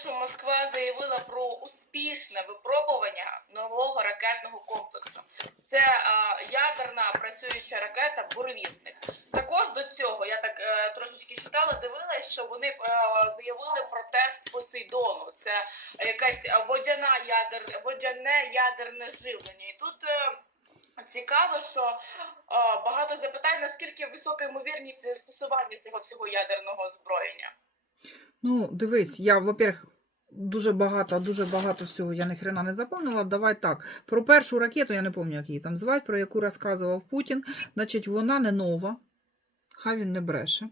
що Москва заявила про успішне випробування нового ракетного комплексу. Це е, ядерна працююча ракета Буревісник. Також до цього я так е, трошечки читала, дивилась, що вони е, заявили про тест Посейдону. Це якась водяна ядер, водяне ядерне живлення. І тут е, цікаво, що е, багато запитань, наскільки висока ймовірність застосування цього всього ядерного озброєння. Ну, дивись, я, во-первых, дуже багато, дуже багато всього я ні хрена не запомнила. Давай так. Про першу ракету, я не пам'ятаю, як її там звати, про яку розказував Путін. Значить, вона не нова. Хай він не бреше.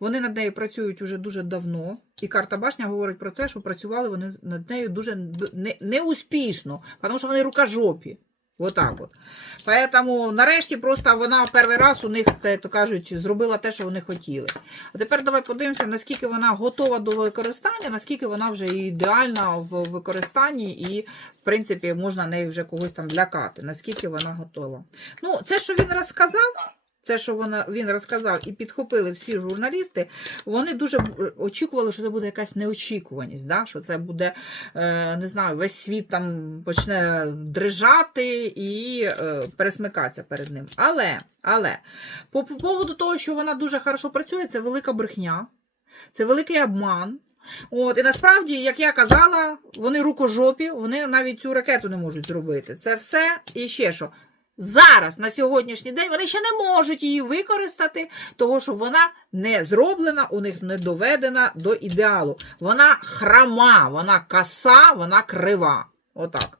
Вони над нею працюють уже дуже давно. І карта башня говорить про це, що працювали вони над нею дуже не, неуспішно, тому що вони рукожопі. Отак от. Поэтому нарешті просто вона перший раз у них, як то кажуть, зробила те, що вони хотіли. А тепер давай подивимося, наскільки вона готова до використання, наскільки вона вже ідеальна в використанні, і, в принципі, можна нею вже когось там лякати, наскільки вона готова. Ну, це, що він розказав. Це, що вона, він розказав, і підхопили всі журналісти, вони дуже очікували, що це буде якась неочікуваність, да? що це буде, е, не знаю, весь світ там почне дрижати і е, пересмикатися перед ним. Але, але, по поводу того, що вона дуже хорошо працює, це велика брехня, це великий обман. От, і насправді, як я казала, вони рукожопі, вони навіть цю ракету не можуть зробити. Це все і ще що. Зараз, на сьогоднішній день, вони ще не можуть її використати, тому що вона не зроблена, у них не доведена до ідеалу. Вона храма, вона коса, вона крива. Отак.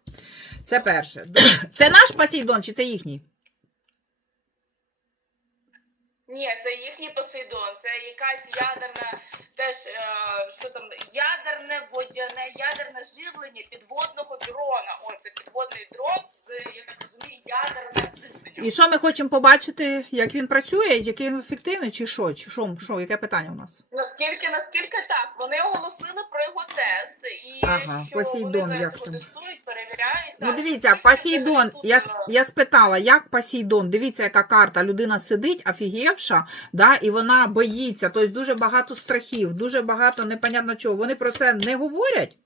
Це перше. Це наш Посейдон чи це їхній? Ні, це їхній Посейдон, це якась ядерна, теж е, що там, ядерне водяне, ядерне живлення підводного дрона. Ой, це підводний дрон з, я так розумію, ядерним живленням. І що ми хочемо побачити, як він працює, який він ефективний, чи що? Чи що, що яке питання у нас? Наскільки, наскільки так? Вони оголосили про його тест і Ага, що Посейдон, вони як там? Ну, дивіться, Посейдон, я, с- я спитала, як Посейдон, дивіться, яка карта, людина сидить, офігівша, да, і вона боїться, тобто дуже багато страхів, дуже багато непонятно чого. Вони про це не говорять.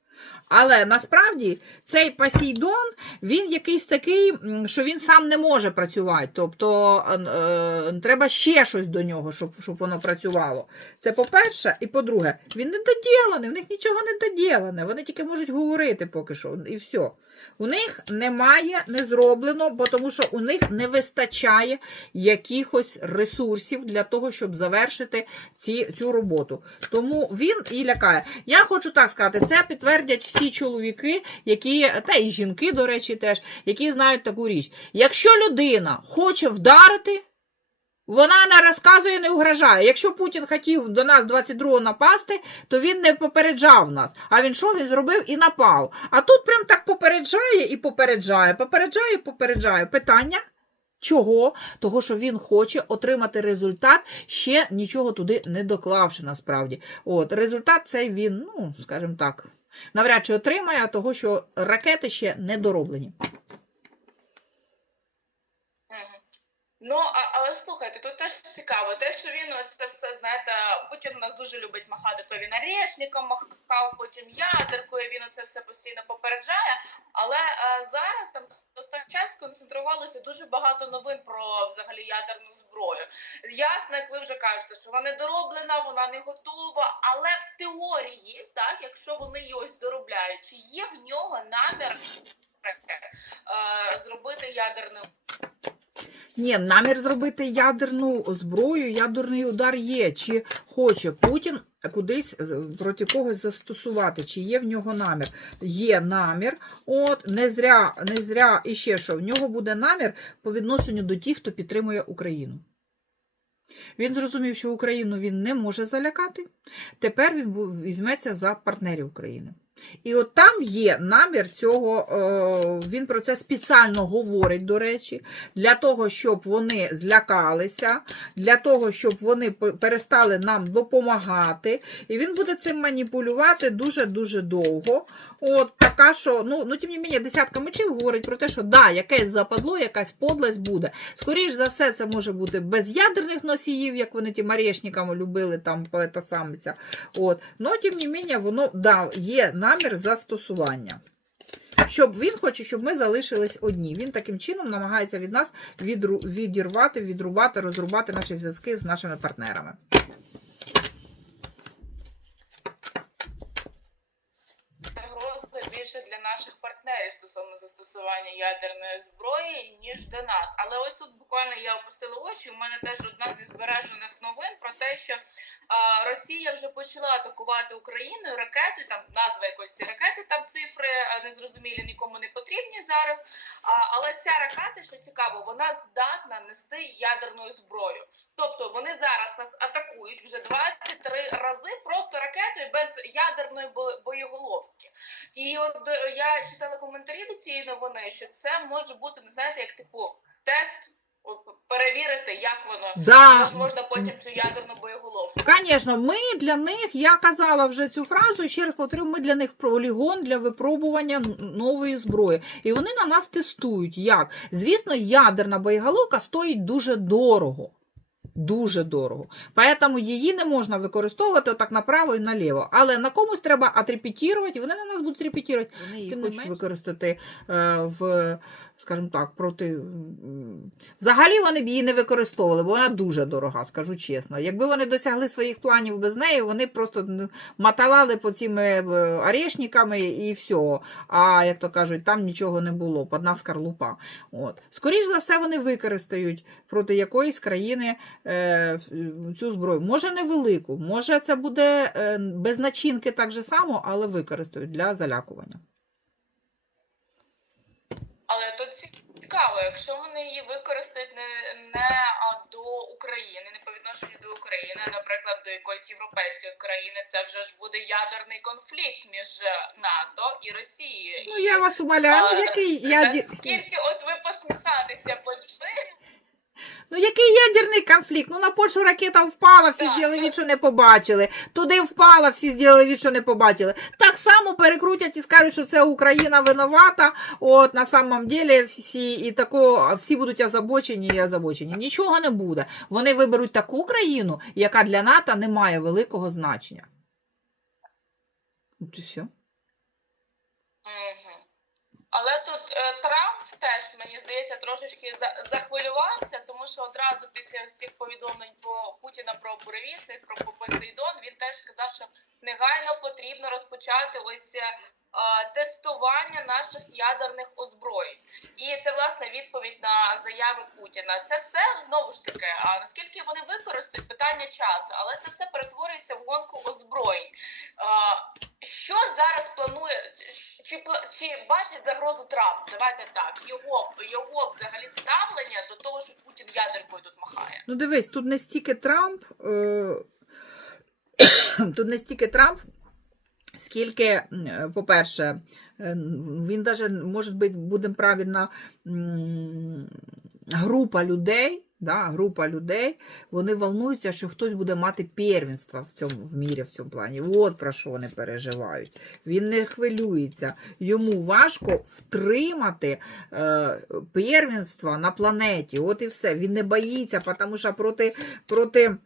Але насправді цей Посейдон, він якийсь такий, м, що він сам не може працювати. Тобто е, е, треба ще щось до нього, щоб, щоб воно працювало. Це по-перше, і по-друге, він не доділений, в них нічого не доділене, вони тільки можуть говорити поки що, і все. У них немає не зроблено, бо тому що у них не вистачає якихось ресурсів для того, щоб завершити ці, цю роботу. Тому він і лякає. Я хочу так сказати, це підтвердять всі чоловіки, які, та і жінки, до речі, теж, які знають таку річ. Якщо людина хоче вдарити, вона не розказує, не угрожає. Якщо Путін хотів до нас 22-го напасти, то він не попереджав нас. А він що він зробив і напав. А тут прям так попереджає і попереджає, попереджає і попереджає. Питання? Чого? Того, що він хоче отримати результат, ще нічого туди не доклавши насправді. От результат цей він, ну скажімо так, навряд чи отримає, того, що ракети ще не дороблені. Ну, а, але слухайте, тут теж цікаво, те, що він це все, знаєте, Путін нас дуже любить махати, то він орешником махав, потім ядеркою, він це все постійно попереджає. Але е, зараз там останній час сконцентрувалося дуже багато новин про взагалі ядерну зброю. Ясно, як ви вже кажете, що вона не дороблена, вона не готова, але в теорії, так, якщо вони її ось доробляють, є в нього намір е, зробити ядерну Ні, намір зробити ядерну зброю, ядерний удар є. Чи хоче Путін кудись проти когось застосувати, чи є в нього намір? Є намір, от не зря, не зря і ще що, в нього буде намір по відношенню до тих, хто підтримує Україну. Він зрозумів, що Україну він не може залякати. Тепер він візьметься за партнерів України. І от там є намір цього, е, він про це спеціально говорить, до речі, для того, щоб вони злякалися, для того, щоб вони перестали нам допомагати. І він буде цим маніпулювати дуже-дуже довго. От така, що, ну, ну тим не менше, десятка мечів говорить про те, що да, якесь западло, якась подлость буде. Скоріш за все, це може бути без ядерних носіїв, як вони тим орешниками любили там поетасамитися. От. Но, тим не менше, воно да, є намір застосування. Щоб він хоче, щоб ми залишились одні. Він таким чином намагається від нас відірвати, відрубати, розрубати наші зв'язки з нашими партнерами. Загроза для наших партнерів стосовно застосування ядерної зброї, ніж до нас. Але ось тут буквально я опустила очі. У мене теж одна зі збережених новин про те, що а, Росія вже почала атакувати Україну ракети, там назва якоїсь ці ракети, там цифри незрозумілі, нікому не потрібні зараз. А, але ця ракета, що цікаво, вона здатна нести ядерну зброю. Тобто вони зараз нас атакують вже 23 рази просто ракетою без ядерної боєголовки. І от е, я читала коментарі до цієї новини, що це може бути, ну знаєте, як типу тест, перевірити, як воно. Да, можна потім цю ядерну боєголовку. Звісно, ми для них, я казала вже цю фразу, ще раз повторю, ми для них полігон для випробування нової зброї. І вони на нас тестують. Як? Звісно, ядерна боєголовка стоїть дуже дорого. Дуже дорого. Поэтому її не можна використовувати отак направо і наліво. Але на комусь треба отрепетірувати, і вони на нас будуть репетірувати. Тим хочуть використати е, в, скажімо так, проти. Взагалі вони б її не використовували, бо вона дуже дорога, скажу чесно. Якби вони досягли своїх планів без неї, вони просто маталали по цими е, орешниками і все. А як то кажуть, там нічого не було, одна скарлупа. От. Скоріш за все, вони використають проти якоїсь країни е, цю зброю. Може невелику, може це буде е, без начинки так же само, але використають для залякування. Але тут цікаво, якщо вони її використають не, не а, до України, не по відношенню до України, а, наприклад, до якоїсь європейської країни, це вже ж буде ядерний конфлікт між е, НАТО і Росією. Ну, я вас умоляю, А, який яді... Наскільки от ви посміхатися почали, ну, який ядерний конфлікт? Ну, на Польщу ракета впала, всі зробили від, що не побачили. Туди впала, всі зробили від, що не побачили. Так само перекрутять і скажуть, що це Україна винувата. От, на самом деле, всі, і тако, всі будуть озабочені і озабочені. Нічого не буде. Вони виберуть таку країну, яка для НАТО не має великого значення. От і все. Але тут е, Трамп теж, мені здається, трошечки за, захвилювався, тому що одразу після всіх повідомлень про Путіна про буревісник, про Посейдон, він теж сказав, що негайно потрібно розпочати ось е, тестування наших ядерних озброєнь. І це власне відповідь на заяви Путіна. Це все знову ж таки. А наскільки вони використають питання часу, але це все перетворюється в гонку озброєнь. Що зараз планує? Чи, чи бачить загрозу Трамп? Давайте так. Його його взагалі ставлення до того, що Путін ядеркою тут махає. Ну, дивись, тут не стільки Трамп, е, тут не стільки Трамп, скільки, по-перше, е, він даже, може бути, будемо правильно, група людей. Да, група людей, вони волнуються, що хтось буде мати первенство в цьому в мірі в цьому плані. От про що вони переживають. Він не хвилюється. Йому важко втримати е, первенство на планеті. От і все. Він не боїться, тому що проти, проти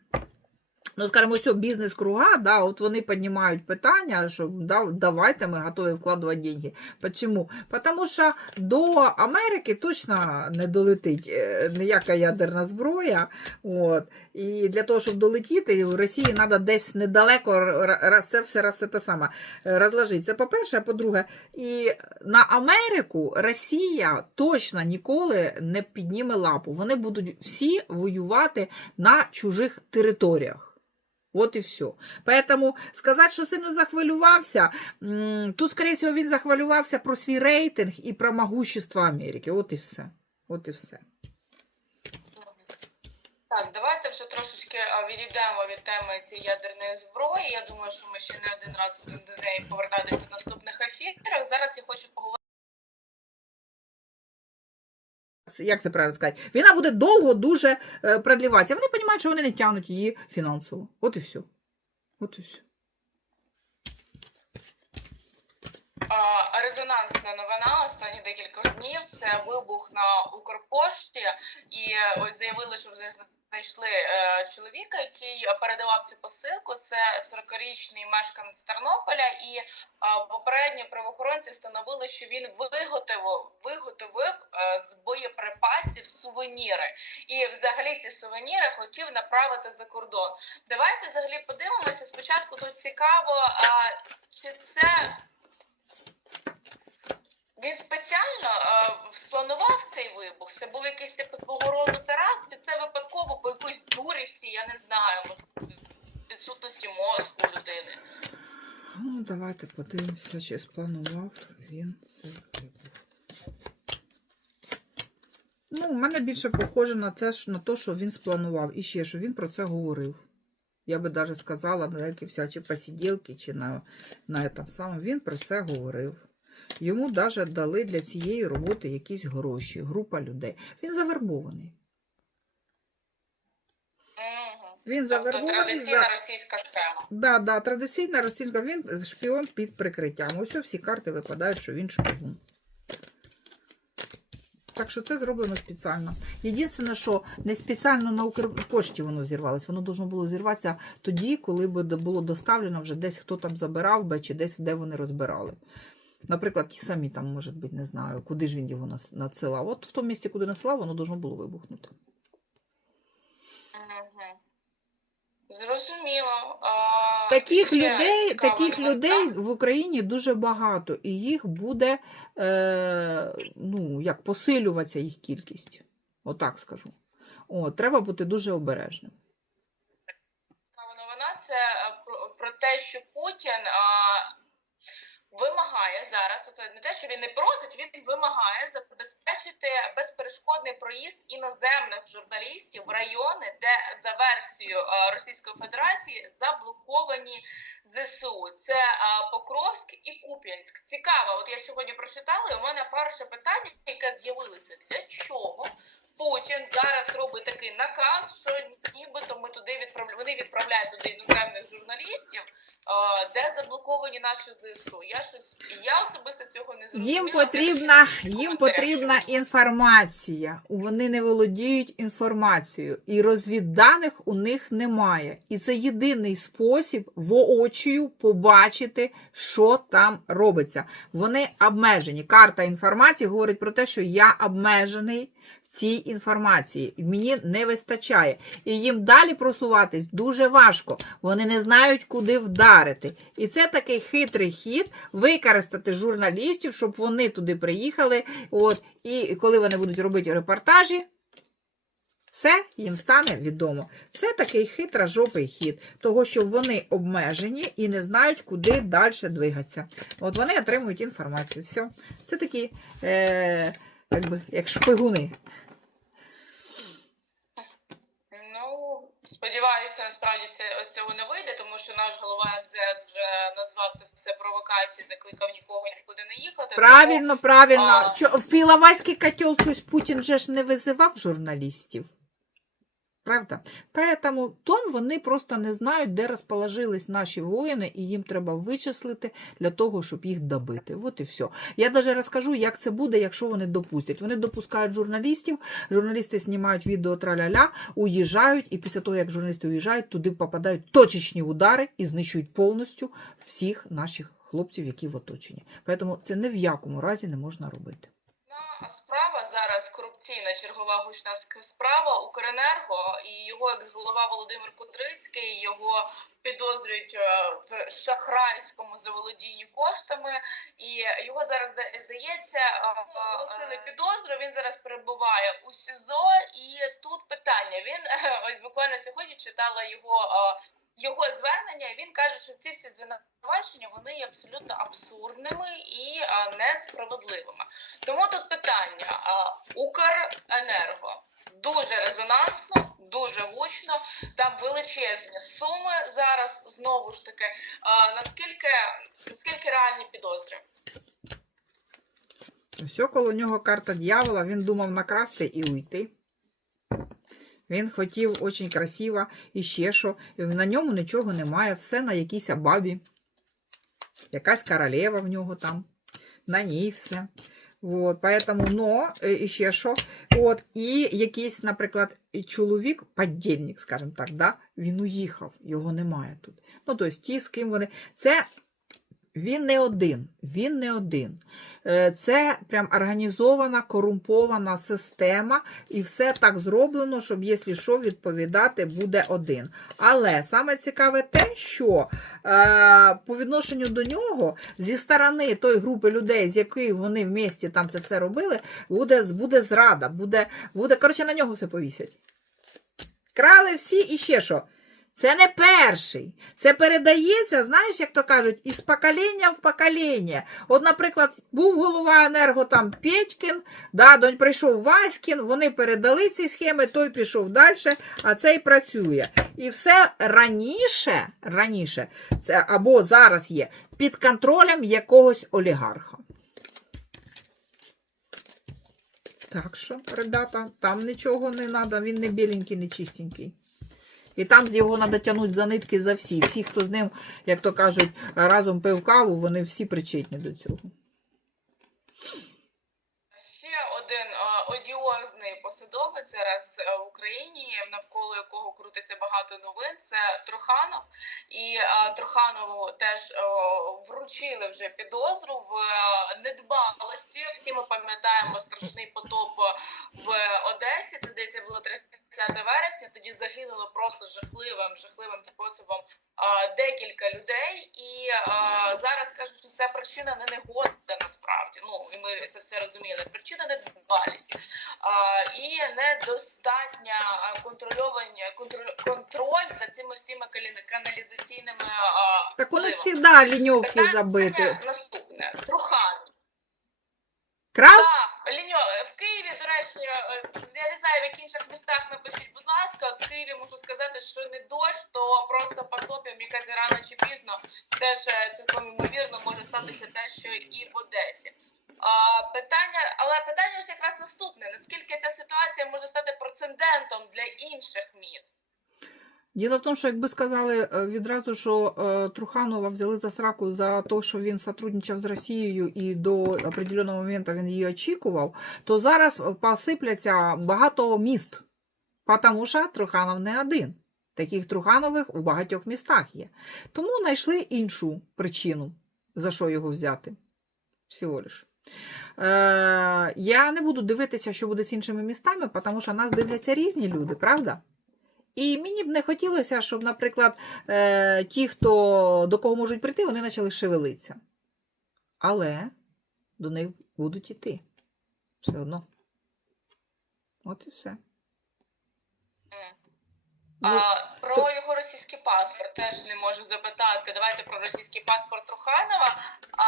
ну, скажімо, все, бізнес-круга, да, от вони піднімають питання, що да, давайте ми готові вкладувати деньги. Почему? Тому що до Америки точно не долетить е, ніяка ядерна зброя. От. І для того, щоб долетіти, в Росії треба десь недалеко р- р- це все роз, те саме, е, розложити. Це по-перше, а по-друге, і на Америку Росія точно ніколи не підніме лапу. Вони будуть всі воювати на чужих територіях. От і все. Поэтому сказати, що сильно захвилювався, тут, скоріше всього, він захвилювався про свій рейтинг і про могущество Америки. От і все. От і все. Так, давайте вже трошечки відійдемо від теми цієї ядерної зброї. Я думаю, що ми ще не один раз будемо до неї повертатися в наступних ефірах. Зараз я хочу поговорити. Як це правильно сказати? Війна буде довго дуже е, продліватися. Вони розуміють, що вони не тягнуть її фінансово. От і все. От і все. Резонансна новина останні декілька днів це вибух на Укрпошті, і ось заявили, що вже знайшли е, чоловіка, передавав цю посилку. Це 40-річний мешканець Тернополя, і е, попередні правоохоронці встановили, що він виготовив виготовив е, з боєприпасів сувеніри, і взагалі ці сувеніри хотів направити за кордон. Давайте взагалі подивимося. Спочатку тут цікаво, чи це він спеціально е, спланував цей вибух? Це був якийсь типу свого роду теракт, чи це випадково по якоїсь дурості, я не знаю, відсутності мозку людини. Ну, давайте подивимося, чи спланував він це вибух. Ну, у мене більше похоже на те, на те, що він спланував. І ще, що він про це говорив. Я би навіть сказала на якісь чи посиділки, чи на, на самому. Він про це говорив. Йому навіть дали для цієї роботи якісь гроші, група людей. Він завербований. Він Тобто завербований традиційна за... російська схема. Да, да, традиційна російська, він шпіон під прикриттям. Ось всі карти випадають, що він шпигун. Так що це зроблено спеціально. Єдине, що не спеціально на Укрпошті воно зірвалося. Воно должно було зірватися тоді, коли би було доставлено вже десь хто там забирав би, чи десь де вони розбирали. Наприклад, ті самі там, може бути, не знаю, куди ж він його надсилав. От в тому місці, куди насилав, воно должно було вибухнути. Зрозуміло. А, Таких людей, цікава таких новина. людей в Україні дуже багато, і їх буде е, ну, як посилюватися їх кількість. Отак скажу. О, треба бути дуже обережним. Новина це е, про, про те, що Путін а, вимагає зараз, це не те, що він не просить, він вимагає забезпечити безперешкодний проїзд іноземних журналістів в райони, де за версією Російської Федерації заблоковані ЗСУ. Це Покровськ і Куп'янськ. Цікаво, от я сьогодні прочитала, і у мене перше питання, яке з'явилося, для чого? Путін зараз робить такий наказ, що нібито ми туди відправляємо. Вони відправляють туди іноземних журналістів, е, де заблоковані наші ЗСУ. Я щось я особисто цього не зрозуміла. Їм потрібна, їм потрібна інформація. Вони не володіють інформацією, і розвідданих у них немає. І це єдиний спосіб воочію побачити, що там робиться. Вони обмежені. Карта інформації говорить про те, що я обмежений в цій інформації. Мені не вистачає. І їм далі просуватись дуже важко. Вони не знають, куди вдарити. І це такий хитрий хід використати журналістів, щоб вони туди приїхали. От, і коли вони будуть робити репортажі, все їм стане відомо. Це такий хитро-жопий хід, того що вони обмежені і не знають, куди далі двигатися. От вони отримують інформацію. Все. Це такі, е, якби, як шпигуни. Ну сподіваюся, насправді це цього не вийде, тому що наш голова МЗС вже назвав це все провокацією, закликав нікого нікуди не їхати. Правильно, правильно. А. Чо, в Іловайський котел щось Путін же ж не визивав журналістів. Правда? Поэтому том вони просто не знають, де розположились наші воїни, і їм треба вичислити для того, щоб їх добити. От і все. Я навіть розкажу, як це буде, якщо вони допустять. Вони допускають журналістів, журналісти знімають відео траля-ля, уїжджають, і після того, як журналісти уїжджають, туди попадають точечні удари і знищують повністю всіх наших хлопців, які в оточенні. Тому це ні в якому разі не можна робити. На корупційна чергова гучна справа Укренерго і його екс-голова Володимир Кудрицький його підозрюють е, в шахрайському заволодінні коштами, і його зараз зда- здається е, оголосили підозру. Він зараз перебуває у СІЗО, і тут питання. Він е, ось буквально сьогодні читала його. Його звернення він каже, що ці всі звинувачення вони є абсолютно абсурдними і а, несправедливими. Тому тут питання: а, Укренерго дуже резонансно, дуже гучно. Там величезні суми зараз. Знову ж таки, а, наскільки наскільки реальні підозри? Все коло нього карта дьявола, він думав накрасти і уйти. Він хотів дуже красиво і ще що. На ньому нічого немає, все на якійсь бабі. Якась королева в нього там. На ній все. От, поэтому, но, е, і ще що. От, і якийсь, наприклад, чоловік, подільник, скажімо так, да, він уїхав, його немає тут. Ну, тобто, ті, з ким вони. Це він не один. Він не один. Е, Це прям організована, корумпована система, і все так зроблено, щоб, якщо що, відповідати буде один. Але саме цікаве те, що е, по відношенню до нього, зі сторони тої групи людей, з якою вони в місті там це все робили, буде, буде зрада, буде, буде, коротше, на нього все повісять. Крали всі і ще що. Це не перший. Це передається, знаєш, як то кажуть, із покоління в покоління. От, наприклад, був голова енерго там Петькін, да, донь прийшов Васькін, вони передали ці схеми, той пішов далі, а цей працює. І все раніше, раніше, це або зараз є під контролем якогось олігарха. Так що, ребята, там нічого не треба, він не біленький, не чистенький. І там його треба тягнути за нитки за всі. Всі, хто з ним, як то кажуть, разом пив каву, вони всі причетні до цього. Ще один одіозний посадовець зараз е, в Україні, навколо якого крутиться багато новин. Це Труханов. І Труханову теж вручили вже підозру в е, недбалості. Всі ми пам'ятаємо страшний потоп в Одесі. Це здається було 30 вересня. Тоді загинуло просто жахливим, жахливим способом е, декілька людей. І е, зараз кажуть, що це причина не негода насправді. Ну і ми це все розуміли. Причина недбалість а, і недостатня а, контрольовання контроль, контроль за цими всіми каналізаційними а, Так вони зливами. завжди ліньовки забити. Наступне Трухан. Крав? Так, Ліньо, в Києві, до речі, е, я не знаю, в яких інших містах напишіть, будь ласка. В Києві можу сказати, що не дощ, то просто потопів, якась рано чи пізно теж цілком ймовірно може статися те, що і в Одесі. А, питання, але питання ось якраз наступне: наскільки ця ситуація може стати прецедентом для інших міст? Діло в тому, що якби сказали е, відразу, що е, Труханова взяли за сраку за те, що він сотрудничав з Росією і до определеного моменту він її очікував, то зараз посипляться багато міст. Тому що Труханов не один. Таких Труханових у багатьох містах є. Тому знайшли іншу причину, за що його взяти. Всього лиш. Е, я не буду дивитися, що буде з іншими містами, тому що нас дивляться різні люди, правда? І мені б не хотілося, щоб, наприклад, е, ті, хто до кого можуть прийти, вони почали шевелитися. Але до них будуть іти. Все одно. От і все. М. Ну, А, про то- його російський паспорт теж не можу запитати. Давайте про російський паспорт Труханова. А,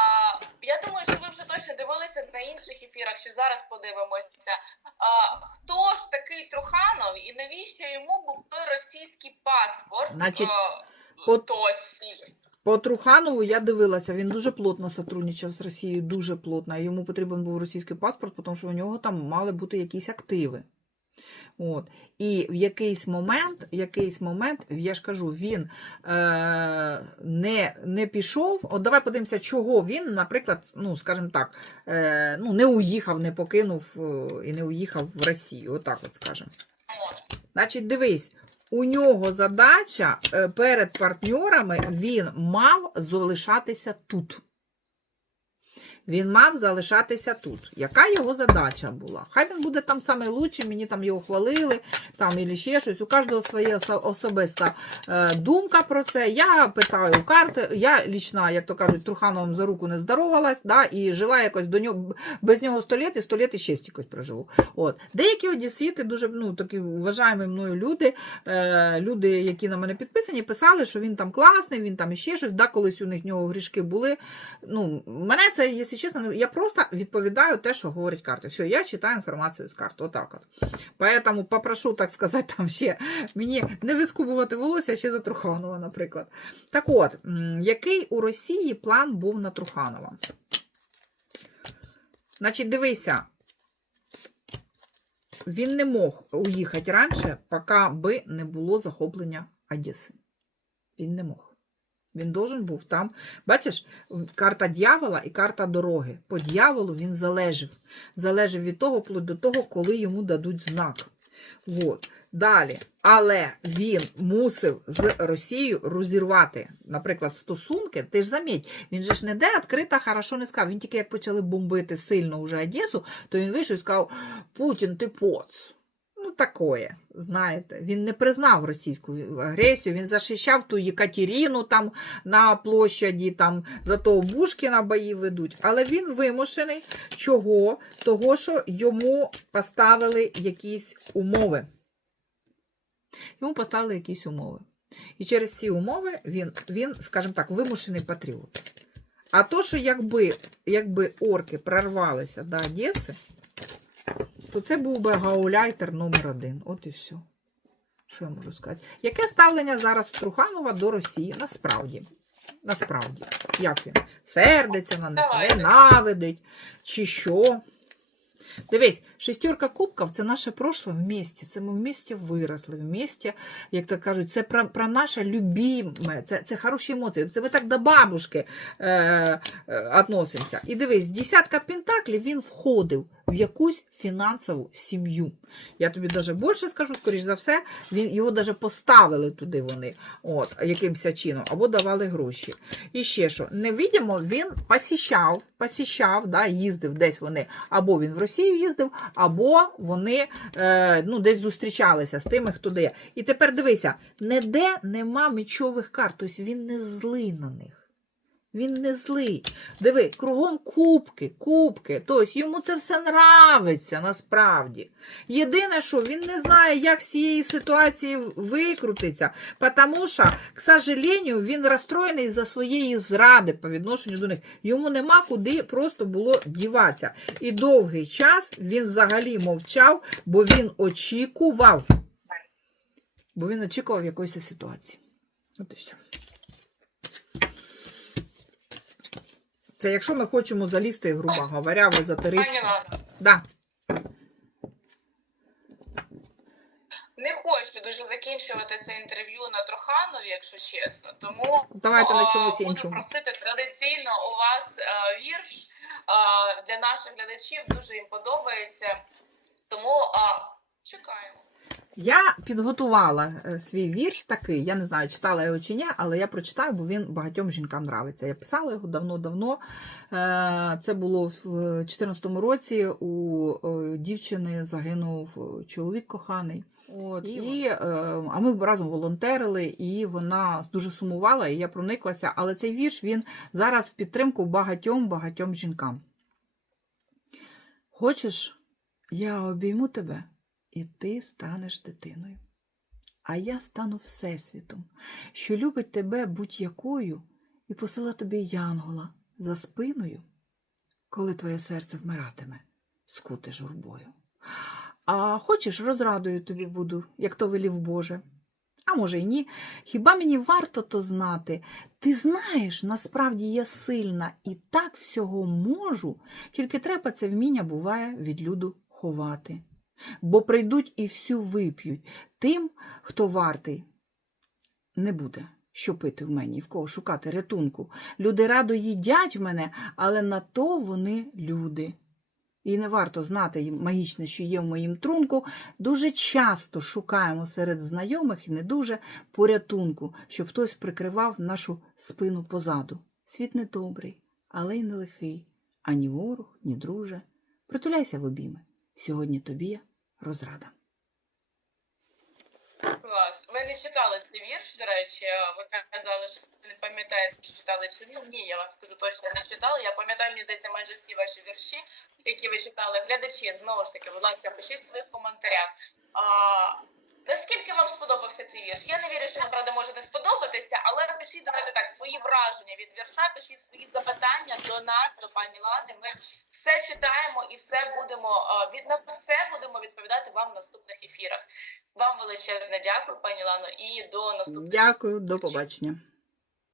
я думаю, що ви вже точно дивилися на інших ефірах, що зараз подивимося. А, хто ж такий Труханов і навіщо йому був той російський паспорт? Значить, а, от- Тосі? По Труханову я дивилася, він дуже плотно сотрудничав з Росією, дуже плотно. Йому потрібен був російський паспорт, тому що у нього там мали бути якісь активи. От. І в якийсь момент, в якийсь момент, я ж кажу, він е, не, не пішов. От давай подивимося, чого він, наприклад, ну, скажімо так, е, ну, не уїхав, не покинув е, і не уїхав в Росію. Отак от скажемо. Значить, дивись, у нього задача е, перед партнерами він мав залишатися тут. Він мав залишатися тут. Яка його задача була? Хай він буде там лучший, мені там його хвалили, там і ще щось. У кожного своя особиста е, думка про це. Я питаю карти. Я лічна, як то кажуть, Трухановим за руку не здоровалась, да, і жила якось до нього без нього сто літ, і сто літ і ще стікось проживу. От. Деякі одесіти, дуже ну, такі вважаємо мною люди, е, люди, які на мене підписані, писали, що він там класний, він там іще щось. Да, колись у них нього грішки були. Ну, мене це, якщо чесно, ну, я просто відповідаю те, що говорить карта. Все, я читаю інформацію з карт. Отак от. Поэтому попрошу, так сказати, там ще мені не вискубувати волосся ще за Труханова, наприклад. Так от, який у Росії план був на Труханова? Значить, дивися, він не мог уїхати раніше, поки би не було захоплення Одеси. Він не мог. Він должен був там. Бачиш, карта дьявола і карта дороги. По дьяволу він залежав. Залежав від того, до того, коли йому дадуть знак. От. Далі. Але він мусив з Росією розірвати, наприклад, стосунки. Ти ж заміть, він же ж не де відкрита, хорошо не сказав. Він тільки як почали бомбити сильно вже Одесу, то він вийшов і сказав: Путін, ти поц. Ну, такое, знаєте. Він не признав російську агресію, він захищав ту Єкатеріну там на площаді, там зато Бушкіна бої ведуть. Але він вимушений чого? Того, що йому поставили якісь умови. Йому поставили якісь умови. І через ці умови він, він скажімо так, вимушений патріот. А то, що якби, якби орки прорвалися до Одеси, то це був би гауляйтер номер один. От і все. Що я можу сказати? Яке ставлення зараз у Труханова до Росії? Насправді. Насправді. Як він? Сердиться на них, ненавидить, чи що? Дивись, шестерка кубків це наше прошле вместе. Це ми вместе виросли, вместе, як то кажуть, це про, про наше любиме, це, це хороші емоції. Це ми так до бабушки е, е. І дивись, десятка пентаклів він входив в якусь фінансову сім'ю. Я тобі навіть більше скажу, скоріш за все, він, його навіть поставили туди вони, от, якимось чином, або давали гроші. І ще що, невидимо, він посіщав, посіщав, да, їздив десь вони, або він в Росію їздив, або вони е, ну, десь зустрічалися з тими, хто де. І тепер дивися, ніде нема мечових карт, тобто він не злий на них. Він не злий. Диви, кругом кубки, кубки. Тобто йому це все нравиться насправді. Єдине, що він не знає, як з цієї ситуації викрутиться, тому що, к сожалению, він розстроєний за своєї зради по відношенню до них. Йому нема куди просто було діватися. І довгий час він взагалі мовчав, бо він очікував. Бо він очікував якоїсь ситуації. От і все. Це якщо ми хочемо залізти, грубо говоря, в езотеричну. Да. не хочу дуже закінчувати це інтерв'ю на Труханові, якщо чесно. Тому Давайте на чомусь буду іншому. просити традиційно у вас е, вірш а, для наших глядачів. Дуже їм подобається. Тому а, чекаємо. Я підготувала е, свій вірш такий. Я не знаю, читала його чи ні, але я прочитаю, бо він багатьом жінкам нравиться. Я писала його давно-давно. Е, Це було в 2014 році. У е, дівчини загинув чоловік коханий. От, і, а ми разом волонтерили, і вона дуже сумувала, і я прониклася. Але цей вірш він зараз в підтримку багатьом багатьом жінкам. Хочеш, я обійму тебе? І ти станеш дитиною. А я стану Всесвітом, що любить тебе будь-якою і посила тобі янгола за спиною, коли твоє серце вмиратиме, скуте журбою. А хочеш, розрадою тобі буду, як то велів Боже. А може й ні. Хіба мені варто то знати? Ти знаєш, насправді я сильна і так всього можу, тільки треба це вміння буває від люду ховати бо прийдуть і всю вип'ють. Тим, хто вартий, не буде, що пити в мені, в кого шукати рятунку. Люди радо їдять мене, але на то вони люди. І не варто знати магічне, що є в моїм трунку. Дуже часто шукаємо серед знайомих і не дуже порятунку, щоб хтось прикривав нашу спину позаду. Світ не добрий, але й не лихий, ані ворог, ні друже. Притуляйся в обійми. Сьогодні тобі розрада. Клас. Ви не читали цей вірш, до речі. Ви казали, що не пам'ятаєте, чи читали чи ні. Ні, я вам скажу точно не читала. Я пам'ятаю, мені здається, майже всі ваші вірші, які ви читали. Глядачі, знову ж таки, будь ласка, пишіть в своїх коментарях. Наскільки вам сподобався цей вірш? Я не вірю, що правда може не сподобатися, але пишіть давайте так свої враження від вірша, пишіть свої запитання до нас, до пані Лани. Ми все читаємо і все будемо е, від на все будемо відповідати вам в наступних ефірах. Вам величезне дякую, пані Лано, і до наступних Дякую, до побачення.